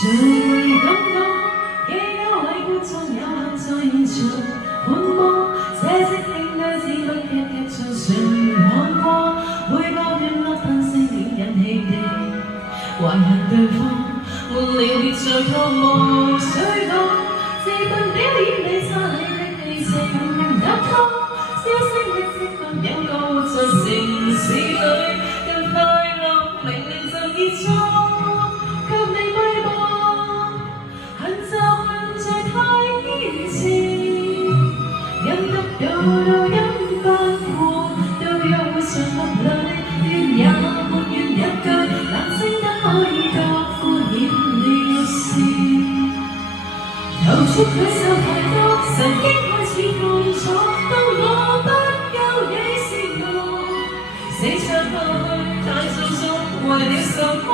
誰會感覺幾多位觀眾有幸在現場觀摩這即興對自不劇劇場誰看過每個段落噴聲點引起的懷恨對方沒了別再拖無需講自笨表演比差你的氣勢更能打拖消息的積分有個活在城市裏更快樂明明就結束卻未歸bor很習慣在太以前因得到錄音不過到約會場合裏怨也沒怨一句冷聲也可以覺敷衍了事投出舉手太多神經開始犯錯當我不夠你是我死撐下去太做作為了什麼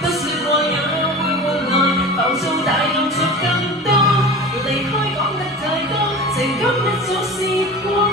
不說愛也會換來浮躁大動作更多離開講得太多情感一早試過